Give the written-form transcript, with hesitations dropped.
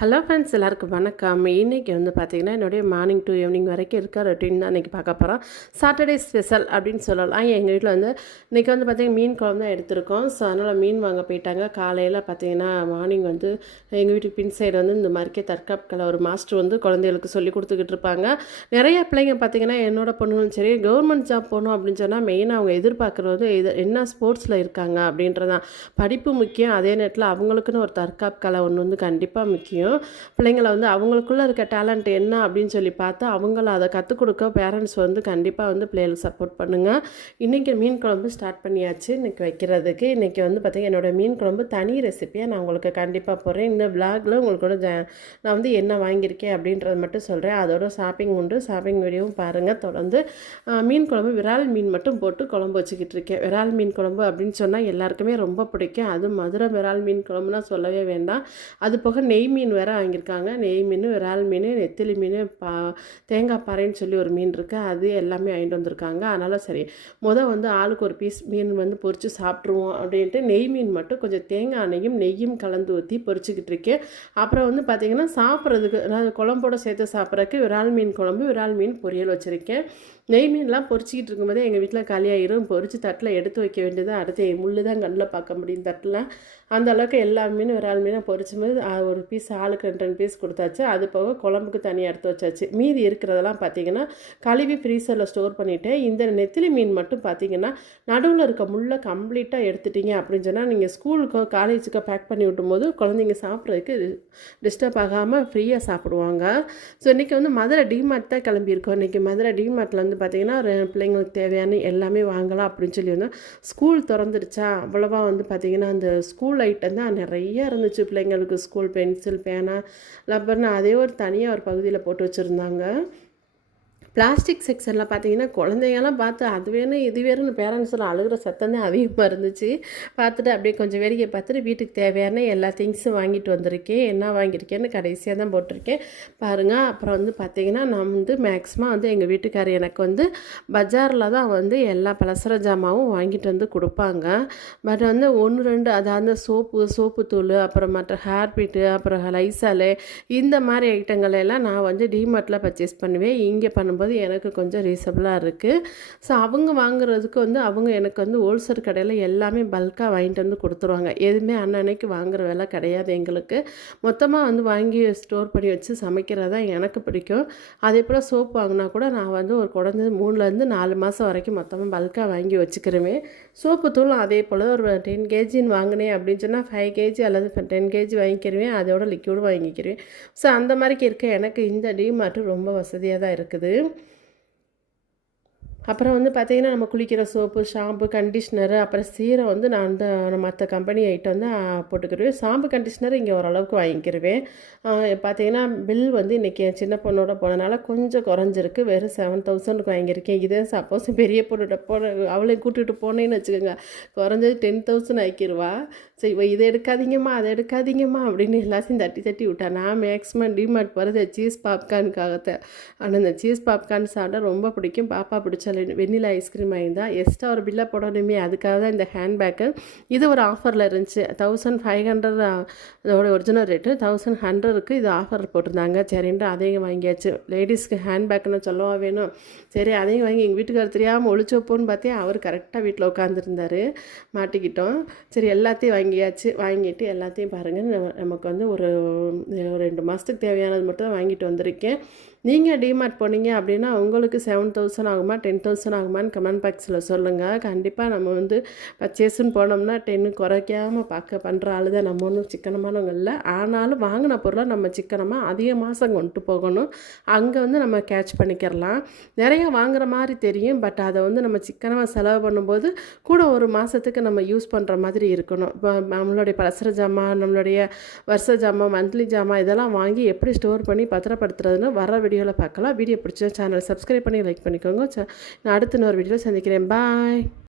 Hello friends, எல்லாருக்கும் வணக்கம். இன்றைக்கி வந்து பார்த்திங்கன்னா என்னுடைய மார்னிங் டு ஈவினிங் வரைக்கும் இருக்க ரொட்டீன் தான் இன்றைக்கி பார்க்க போகிறோம். சாட்டர்டே ஸ்பெஷல் அப்படின்னு சொல்லலாம். எங்கள் வீட்டில் வந்து இன்றைக்கி வந்து பார்த்திங்கன்னா மீன் குழம்பு தான் எடுத்திருக்கோம். ஸோ அதனால் மீன் வாங்க போயிட்டாங்க. காலையில் பார்த்திங்கன்னா மார்னிங் வந்து எங்கள் வீட்டுக்கு பின் சைடு வந்து இந்த மாதிரிக்கே தற்காப்பு ஒரு மாஸ்டர் வந்து குழந்தைகளுக்கு சொல்லி கொடுத்துக்கிட்டு இருப்பாங்க. நிறைய பிள்ளைங்க பார்த்திங்கன்னா என்னோட பொண்ணுங்களும் சரி, கவர்மெண்ட் ஜாப் போகணும் அப்படின்னு சொன்னால் மெயினாக அவங்க எதிர்பார்க்குறது என்ன ஸ்போர்ட்ஸில் இருக்காங்க அப்படின்றதான். படிப்பு முக்கியம், அதே நேரத்தில் அவங்களுக்குன்னு ஒரு தற்காப்பு கலை ஒன்று வந்து கண்டிப்பாக முக்கியம். பிள்ளைங்களை வந்து அவங்களுக்குள்ளே இருக்க டேலண்ட் என்ன அப்படின்னு சொல்லி பார்த்து அவங்கள அதை கற்றுக் கொடுக்க பேரண்ட்ஸ் வந்து கண்டிப்பாக வந்து பிள்ளைகளுக்கு சப்போர்ட் பண்ணுங்கள். இன்றைக்கி மீன் குழம்பு ஸ்டார்ட் பண்ணியாச்சு. இன்றைக்கி வைக்கிறதுக்கு இன்றைக்கி வந்து பார்த்திங்கன்னா என்னோடய மீன் குழம்பு தனி ரெசிப்பியாக நான் உங்களுக்கு கண்டிப்பாக போடுறேன். இந்த விளாகில் உங்களுக்கூட நான் வந்து என்ன வாங்கியிருக்கேன் அப்படின்றத மட்டும் சொல்கிறேன். அதோட ஷாப்பிங் உண்டு, ஷாப்பிங் வீடியோவும் பாருங்கள். தொடர்ந்து மீன் குழம்பு விரால் மீன் மட்டும் போட்டு குழம்பு வச்சுக்கிட்டு இருக்கேன். விரால் மீன் குழம்பு அப்படின்னு சொன்னால் எல்லாருக்குமே ரொம்ப பிடிக்கும். அது மதுரை விரால் மீன் குழம்புனா சொல்லவே வேண்டாம். அது போக நெய் மீன் வேறு வாங்கியிருக்காங்க. நெய் மீன், விரால் மீன், நெத்திலி மீன், தேங்காய் பாறைன்னு சொல்லி ஒரு மீன் இருக்குது, அது எல்லாமே வாங்கிட்டு வந்திருக்காங்க. அதனால் சரி வந்து ஆளுக்கு ஒரு பீஸ் மீன் வந்து பொரித்து சாப்பிட்ருவோம் அப்படின்ட்டு நெய் மீன் மட்டும் கொஞ்சம் தேங்காய் எண்ணெயும் நெய்யும் கலந்து ஊற்றி பொரிச்சிக்கிட்டு இருக்கேன். அப்புறம் வந்து பார்த்திங்கன்னா சாப்பிட்றதுக்கு, அதாவது குழம்போடு சேர்த்து சாப்பிட்றதுக்கு விரால் மீன் குழம்பு, விரால் மீன் பொரியல் வச்சுருக்கேன். நெய் மீன்லாம் பொரிச்சிக்கிட்டு இருக்கும்போதே எங்கள் வீட்டில் காலியாகிரும். பொரித்து தட்டில் எடுத்து வைக்க வேண்டியது. அடுத்து முள்ளு தான் கண்ணில் பார்க்க முடியும் தட்டில். அந்த அளவுக்கு எல்லா மீனும் விரால் மீனும் பொரிச்சும்போது ஒரு பீஸ் ஆளுக்கு 2 பீஸ் கொடுத்தாச்சு. அது போக குழம்புக்கு தனியாக எடுத்து வச்சாச்சு. மீதி இருக்கிறதெல்லாம் பார்த்திங்கன்னா கழுவி ஃப்ரீசரில் ஸ்டோர் பண்ணிவிட்டேன். இந்த நெத்திலி மீன் மட்டும் பார்த்திங்கன்னா நடுவில் இருக்க முள்ளை கம்ப்ளீட்டாக எடுத்துட்டிங்க அப்படின்னு சொன்னால் நீங்கள் ஸ்கூலுக்கோ காலேஜுக்கோ பேக் பண்ணி விட்டும்போது குழந்தைங்க சாப்பிட்றதுக்கு டிஸ்டர்ப் ஆகாமல் ஃப்ரீயாக சாப்பிடுவாங்க. ஸோ இன்றைக்கி வந்து மதுரை டிமார்ட் தான் கிளம்பியிருக்கோம். இன்றைக்கி மதுரை டிமார்ட்டில் வந்து பார்த்திங்கன்னா பிள்ளைங்களுக்கு தேவையான எல்லாமே வாங்கலாம் அப்படின்னு சொல்லி வந்தோம். ஸ்கூல் திறந்துடுச்சா அவ்வளோவா வந்து பார்த்திங்கன்னா அந்த ஸ்கூல் ஐட்டம் தான் நிறைய இருந்துச்சு. பிள்ளைங்களுக்கு ஸ்கூல் பென்சில், பேனா, ரப்பர்னு அதே ஒரு தனியாக ஒரு பகுதியில் போட்டு வச்சுருந்தாங்க. பிளாஸ்டிக் செக்ஷனில் பார்த்தீங்கன்னா குழந்தைங்கலாம் பார்த்து அது வேணும் இது வேணும்னு பேரண்ட்ஸில் அழுகிற சத்தம் தான் அதிகமாக இருந்துச்சு. பார்த்துட்டு அப்படியே கொஞ்சம் வேடிக்கை பார்த்துட்டு வீட்டுக்கு தேவையான எல்லா திங்ஸும் வாங்கிட்டு வந்திருக்கேன். என்ன வாங்கியிருக்கேன்னு கடைசியாக தான் போட்டிருக்கேன் பாருங்கள். அப்புறம் வந்து பார்த்திங்கன்னா நான் வந்து மேக்ஸிமம் வந்து எங்கள் வீட்டுக்காரர் எனக்கு வந்து பஜாரில் தான் வந்து எல்லா பலசர ஜாமாவும் வாங்கிட்டு வந்து கொடுப்பாங்க. பட் வந்து 1, 2 அதாவது சோப்பு தூள், அப்புறம் மற்ற ஹேர்பிட்டு, அப்புறம் லைசாலு, இந்த மாதிரி ஐட்டங்கள் எல்லாம் நான் வந்து டிமார்ட்டில் பர்ச்சேஸ் பண்ணுவேன். இங்கே பண்ணும்போது எனக்கு கொஞ்சம் ரீசனபிளாக இருக்குது. ஸோ அவங்க வாங்குறதுக்கு வந்து அவங்க எனக்கு வந்து ஹோல்சேல் கடையில் எல்லாமே பல்காக வாங்கிட்டு வந்து கொடுத்துருவாங்க. எதுவுமே அன்னன்னைக்கு வாங்குற வேலை கிடையாது எங்களுக்கு. மொத்தமாக வந்து வாங்கி ஸ்டோர் பண்ணி வச்சு சமைக்கிறது தான் எனக்கு பிடிக்கும். அதே போல் சோப்பு வாங்கினா கூட நான் வந்து ஒரு குறைஞ்சது 3லேருந்து 4 மாதம் வரைக்கும் மொத்தமாக பல்காக வாங்கி வச்சுக்கிறேன். சோப்பு தூளும் அதே போல் ஒரு 10 கேஜின்னு வாங்கினேன் அப்படின்னு சொன்னால் 5 கேஜி அல்லது 10 கேஜி வாங்கிக்கிறேன். அதோட லிக்விடும் வாங்கிக்கிறேன். ஸோ அந்த மாதிரிக்கு இருக்க எனக்கு இந்த டிமார்ட்டு ரொம்ப வசதியாக தான் இருக்குது. அப்புறம் வந்து பார்த்திங்கன்னா நம்ம குளிக்கிற சோப்பு, ஷாம்பு, கண்டிஷ்னரு, அப்புறம் சீரம் வந்து நான் வந்து மற்ற கம்பெனி ஐட்டம் வந்து போட்டுக்கிடுவேன். ஷாம்பு, கண்டிஷ்னர் இங்கே ஓரளவுக்கு வாங்கிக்கிடுவேன். பார்த்திங்கன்னா பில் வந்து இன்றைக்கி என் சின்ன பொண்ணோட போனதுனால கொஞ்சம் குறைஞ்சிருக்கு. வெறும் 7000க்கு வாங்கியிருக்கேன். இதே சப்போஸ் பெரிய பொண்ணோட அவளையும் கூட்டிகிட்டு போனேன்னு வச்சுக்கோங்க, குறைஞ்சது 10,000 ஆக்கிடுவா. சரி இதை எடுக்காதீங்கம்மா அதை எடுக்காதீங்கம்மா அப்படின்னு எல்லாத்தையும் தட்டி தட்டி விட்டா. நான் மேக்ஸிமம் டிமார்ட் போகிறது சீஸ் பாப்கார்னுக்காகத்தான். ஆனால் இந்த சீஸ் பாப்கார்ன் சாப்பிட்டா ரொம்ப பிடிக்கும். பாப்பா பிடிச்ச வெண்ணிலா ஐஸ்கிரீம் வாங்கிதான் எக்ஸ்ட்ரா ஒரு பில்லை போடணுமே, அதுக்காக தான் இந்த ஹேண்ட்பேக்கு. இது ஒரு ஆஃபரில் இருந்துச்சு. 1500 அதோட ஒரிஜினல் ரேட்டு, 1100க்கு இது ஆஃபர் போட்டிருந்தாங்க. சரின்ட்டு அதையும் வாங்கியாச்சு. லேடிஸ்க்கு ஹேண்ட்பேக்குன்னு சொல்லவா வேணும். சரி அதையும் வாங்கி எங்கள் வீட்டுக்காரர் தெரியாமல் ஒழிச்சு வைப்போன்னு பார்த்தேன். அவர் கரெக்டாக வீட்டில் உட்காந்துருந்தார். மாட்டிக்கிட்டோம். சரி எல்லாத்தையும் வாங்கியாச்சு. வாங்கிட்டு எல்லாத்தையும் பாருங்கள், நமக்கு வந்து ஒரு 2 மாதத்துக்கு தேவையானது மட்டும் தான் வாங்கிட்டு வந்திருக்கேன். நீங்கள் டிமார்ட் போனீங்க அப்படின்னா உங்களுக்கு 7000 ஆகுமா 10,000 ஆகுமான்னு கமெண்ட் பாக்ஸில் சொல்லுங்கள். கண்டிப்பாக நம்ம வந்து பர்ச்சேஸ்ன்னு போனோம்னா 10 குறைக்காமல் பண்ணுற ஆள் தான். நம்ம ஒன்றும் சிக்கனமானவங்க இல்லை. ஆனாலும் வாங்கின பொருளை நம்ம சிக்கனமாக அதிக மாதம் கொண்டு போகணும். அங்கே வந்து நம்ம கேட்ச் பண்ணிக்கிறலாம். நிறைய வாங்குற மாதிரி தெரியும், பட் அதை வந்து நம்ம சிக்கனமாக செலவு பண்ணும்போது கூட ஒரு மாதத்துக்கு நம்ம யூஸ் பண்ணுற மாதிரி இருக்கணும். இப்போ நம்மளுடைய பலசர ஜாமான், நம்மளுடைய வருஷ ஜாமான், மந்த்லி ஜாமான் இதெல்லாம் வாங்கி எப்படி ஸ்டோர் பண்ணி பத்திரப்படுத்துறதுன்னு வர வீடியோவில் பார்க்கலாம். வீடியோ பிடிச்ச சேனல் சப்ஸ்கிரைப் பண்ணி லைக் பண்ணிக்கோங்க. நான் அடுத்த இன்னொரு வீடியோவில் சந்திக்கிறேன். பாய்.